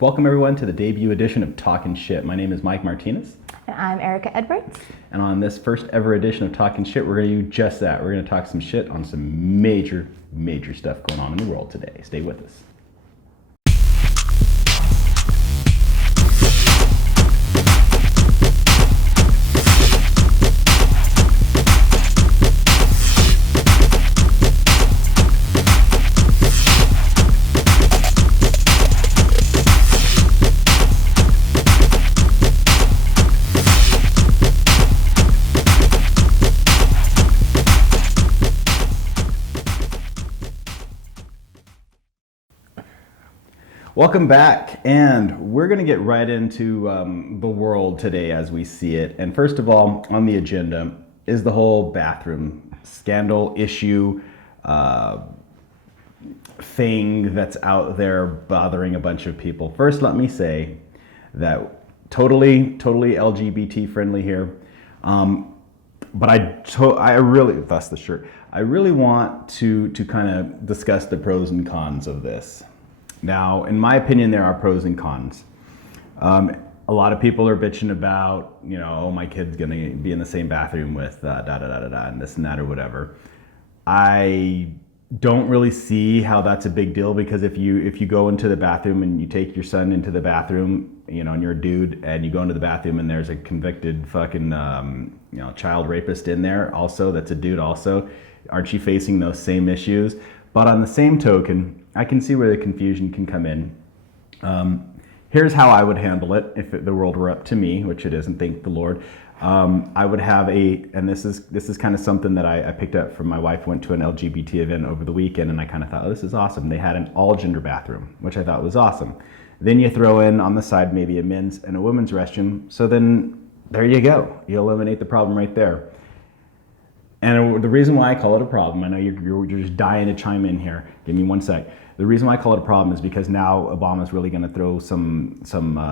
Welcome everyone to the debut edition of Talkin' Shit. My name is Mike Martinez. And I'm Erica Edwards. And on this first ever edition of Talkin' Shit, we're going to do just that. We're going to talk some shit on some major stuff going on in the world today. Stay with us. Welcome back, and we're going to get right into the world today as we see it. And first of all, on the agenda is the whole bathroom scandal issue thing that's out there bothering a bunch of people. First, let me say that totally LGBT friendly here. But I really, that's the shirt. I really want to kind of discuss the pros and cons of this. Now, in my opinion, there are pros and cons. A lot of people are bitching about, oh, my kid's gonna be in the same bathroom with and this and that or whatever. I don't really see how that's a big deal, because if you go into the bathroom and you take your son into the bathroom, and you're a dude and you go into the bathroom and there's a convicted fucking child rapist in there also, that's a dude also, aren't you facing those same issues? But on the same token, I can see where the confusion can come in. Here's how I would handle it if the world were up to me, which it isn't, thank the Lord. I would have and this is kind of something that I picked up from my wife. Went to an LGBT event over the weekend, and I kind of thought, oh, this is awesome. They had an all-gender bathroom, which I thought was awesome. Then you throw in on the side maybe a men's and a women's restroom, so then there you go. You eliminate the problem right there. And the reason why I call it a problem, I know you're just dying to chime in here. Give me one sec. The reason why I call it a problem is because now Obama's really going to throw some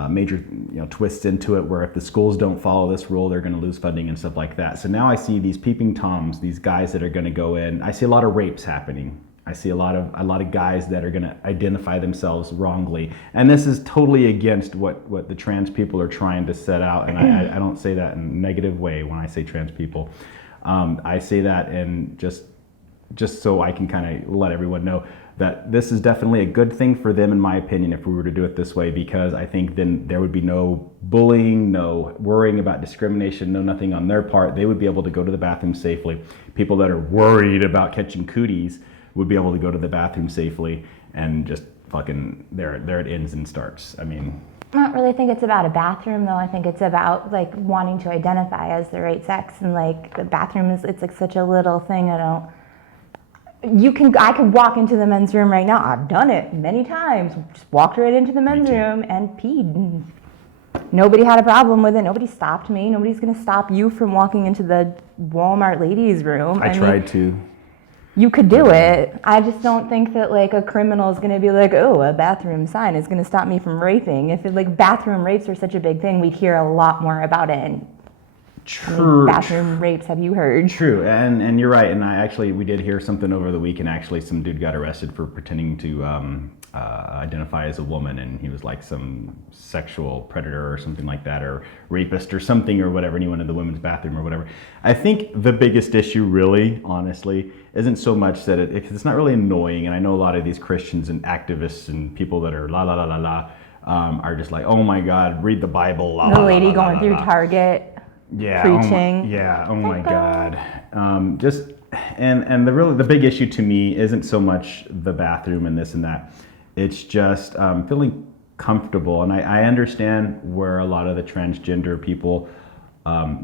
major twists into it, where if the schools don't follow this rule, they're going to lose funding and stuff like that. So now I see these peeping toms, these guys that are going to go in. I see a lot of rapes happening. I see a lot of guys that are going to identify themselves wrongly, and this is totally against what the trans people are trying to set out. And I don't say that in a negative way when I say trans people. I say that in just so I can kind of let everyone know that this is definitely a good thing for them, in my opinion, if we were to do it this way, because I think then there would be no bullying, no worrying about discrimination, no nothing on their part. They would be able to go to the bathroom safely. People that are worried about catching cooties would be able to go to the bathroom safely, and just fucking there it ends and starts. I mean, I don't really think it's about a bathroom, though. I think it's about wanting to identify as the right sex, and the bathroom it's such a little thing. I could walk into the men's room right now. I've done it many times. Just walked right into the men's room and peed. Nobody had a problem with it. Nobody stopped me. Nobody's gonna stop you from walking into the Walmart ladies' room. I tried to. You could do it. I just don't think that a criminal is going to be oh, a bathroom sign is going to stop me from raping. If bathroom rapes are such a big thing, we'd hear a lot more about it. And true. Bathroom rapes, have you heard? True, and you're right. And we did hear something over the weekend. Actually, some dude got arrested for pretending to identify as a woman, and he was some sexual predator or something like that, or rapist or something or whatever, and he went to the women's bathroom or whatever. I think the biggest issue, really, honestly, isn't so much that it's not really annoying. And I know a lot of these Christians and activists and people that are are just oh my God, read the Bible. The lady going through Target. Yeah, preaching. Oh my God. And the big issue to me isn't so much the bathroom and this and that. It's just feeling comfortable. And I understand where a lot of the transgender people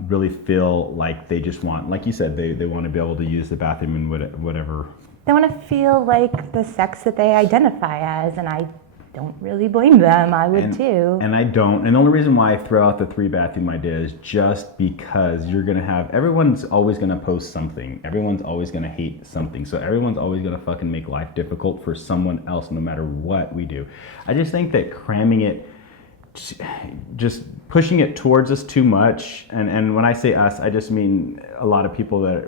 really feel like they just want, like you said, they want to be able to use the bathroom and whatever. They want to feel like the sex that they identify as, and I don't really blame them. I would too. And I don't. And the only reason why I throw out the 3-bathroom idea is just because you're going to have, everyone's always going to post something. Everyone's always going to hate something. So everyone's always going to fucking make life difficult for someone else, no matter what we do. I just think that cramming it, just pushing it towards us too much. And when I say us, I just mean a lot of people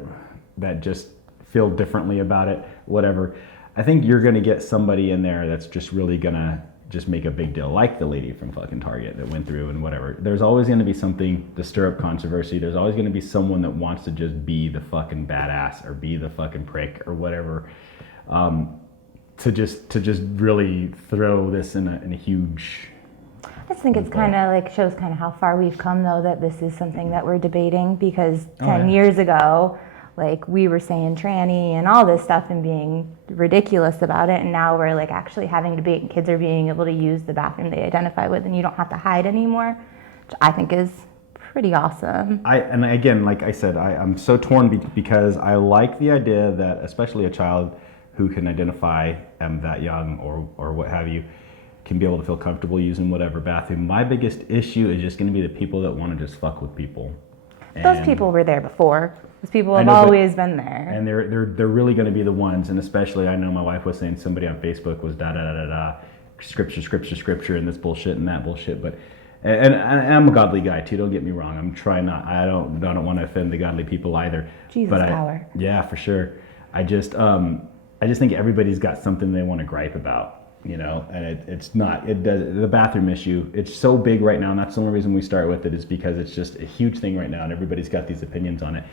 that just feel differently about it, whatever. I think you're going to get somebody in there that's just really going to just make a big deal, like the lady from fucking Target that went through and whatever. There's always going to be something to stir up controversy. There's always going to be someone that wants to just be the fucking badass or be the fucking prick or whatever, to just really throw this in a huge. I just think it's kind of like shows kind of how far we've come, though, that this is something that we're debating, because 10 years ago, like, we were saying tranny and all this stuff and being ridiculous about it, and now we're like actually having a debate and kids are being able to use the bathroom they identify with and you don't have to hide anymore, which I think is pretty awesome. And again, like I said, I'm so torn because I like the idea that especially a child who can identify that young or what have you can be able to feel comfortable using whatever bathroom. My biggest issue is just going to be the people that want to just fuck with people. Those people were there before. Those people have always been there. And they're really going to be the ones, and especially I know my wife was saying somebody on Facebook was scripture and this bullshit and that bullshit, but and I'm a godly guy too, don't get me wrong. I'm trying not, I don't want to offend the godly people either. Jesus power. Yeah, for sure. I just think everybody's got something they want to gripe about. You know, and the bathroom issue, it's so big right now, and that's the only reason we start with it, is because it's just a huge thing right now and everybody's got these opinions on it.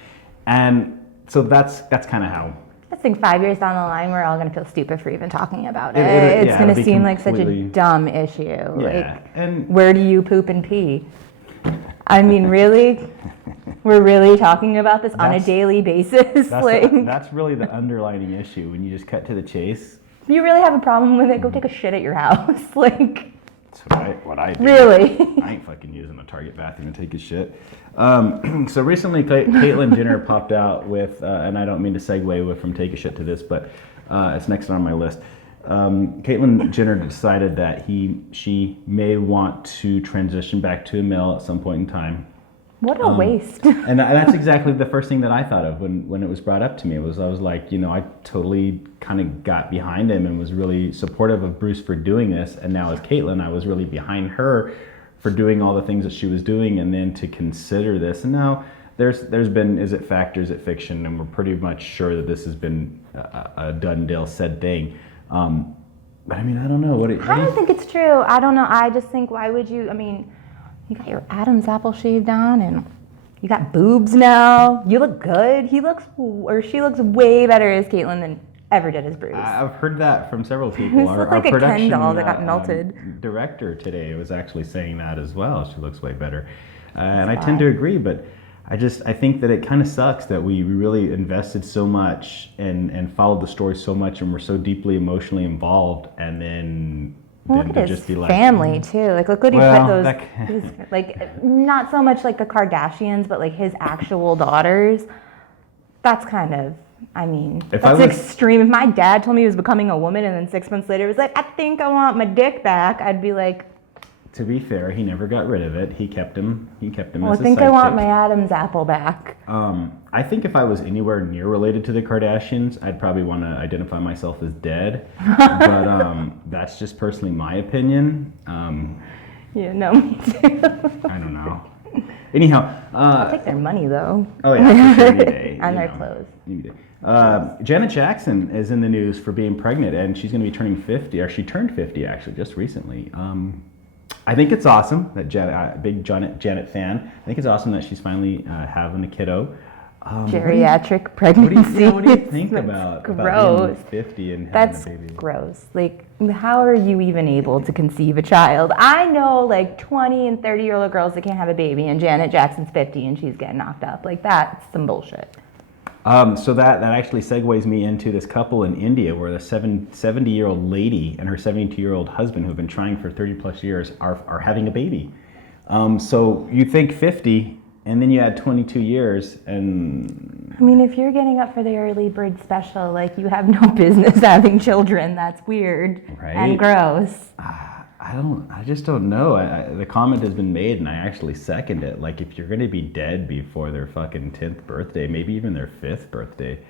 And so that's kind of how. I think 5 years down the line, we're all going to feel stupid for even talking about it. It's going to seem like such a dumb issue. Yeah, like, and where do you poop and pee? I mean, really? We're really talking about this on a daily basis? That's really the underlining issue when you just cut to the chase. If you really have a problem with it, go take a shit at your house. Like, that's what I do. Really? I ain't fucking using a Target bathroom to take a shit. So recently, Caitlyn Jenner popped out with, and I don't mean to segue from take a shit to this, but it's next on my list. Caitlyn Jenner decided that she may want to transition back to a male at some point in time. What a waste. And that's exactly the first thing that I thought of when it was brought up to me. I was like, you know, I totally kind of got behind him and was really supportive of Bruce for doing this. And now as Caitlyn, I was really behind her for doing all the things that she was doing, and then to consider this. And now there's been, is it fact or is it fiction? And we're pretty much sure that this has been a done deal, said thing. But I mean, I don't know. I don't think it's true. I don't know. I just think, why would you? I mean, you got your Adam's apple shaved on, and you got boobs now. You look good. She looks way better as Caitlyn than ever did as Bruce. I've heard that from several people. Our like a Ken doll that got melted. Director today was actually saying that as well. She looks way better, and I tend to agree. But I think that it kind of sucks that we really invested so much and followed the story so much, and were so deeply emotionally involved, and then. Well, look at his family too. Like, look what he put those. Like, not so much like the Kardashians, but like his actual daughters. That's kind of. I mean, that's extreme. If my dad told me he was becoming a woman, and then 6 months later was like, "I think I want my dick back," I'd be like. To be fair, he never got rid of it. He kept him. Well, as a I think sidekick. I want my Adam's apple back. I think if I was anywhere near related to the Kardashians, I'd probably want to identify myself as dead. But that's just personally my opinion. Yeah, no, me too. I don't know. Anyhow, I'll take their money though. Oh yeah, for sure, any day, and their clothes. Any day. Janet Jackson is in the news for being pregnant, and she's going to be turning 50, or she turned 50 actually just recently. I think it's awesome that big Janet fan. I think it's awesome that she's finally having a kiddo. Geriatric pregnancy. What do you think about being 50 and having a baby? That's gross. Like, how are you even able to conceive a child? I know like 20 and 30-year-old girls that can't have a baby, and Janet Jackson's 50 and she's getting knocked up. Like, that's some bullshit. So that actually segues me into this couple in India where the 70-year-old lady and her 72-year-old husband, who have been trying for 30 plus years, are having a baby. So you think 50, and then you add 22 years, and... I mean, if you're getting up for the early bird special, like, you have no business having children. That's weird. Right? And gross. I just don't know. The comment has been made, and I actually second it. Like, if you're going to be dead before their fucking 10th birthday, maybe even their 5th birthday,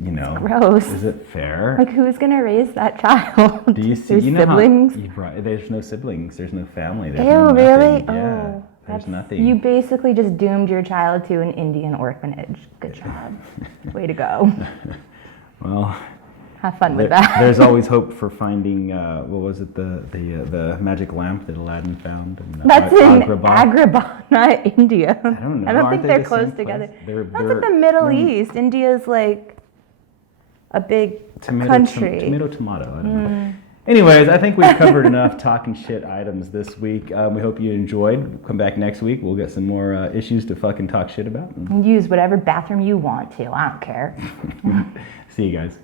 you know. It's gross. Is it fair? Like, who's going to raise that child? Do you see? There's siblings? There's no siblings. There's no family. There's Ew, really? Yeah. Oh, there's nothing. You basically just doomed your child to an Indian orphanage. Good job. Way to go. Well, Have fun with that. There's always hope for finding, what was it, the magic lamp that Aladdin found? That's in Agrabah. Agrabah, not India. I don't know. I don't Aren't think they they're the close same together. place? That's like the Middle East. India's like a big country. Tomato. I don't know. Anyways, I think we've covered enough talking shit items this week. We hope you enjoyed. Come back next week. We'll get some more issues to fucking talk shit about. Use whatever bathroom you want to. I don't care. See you guys.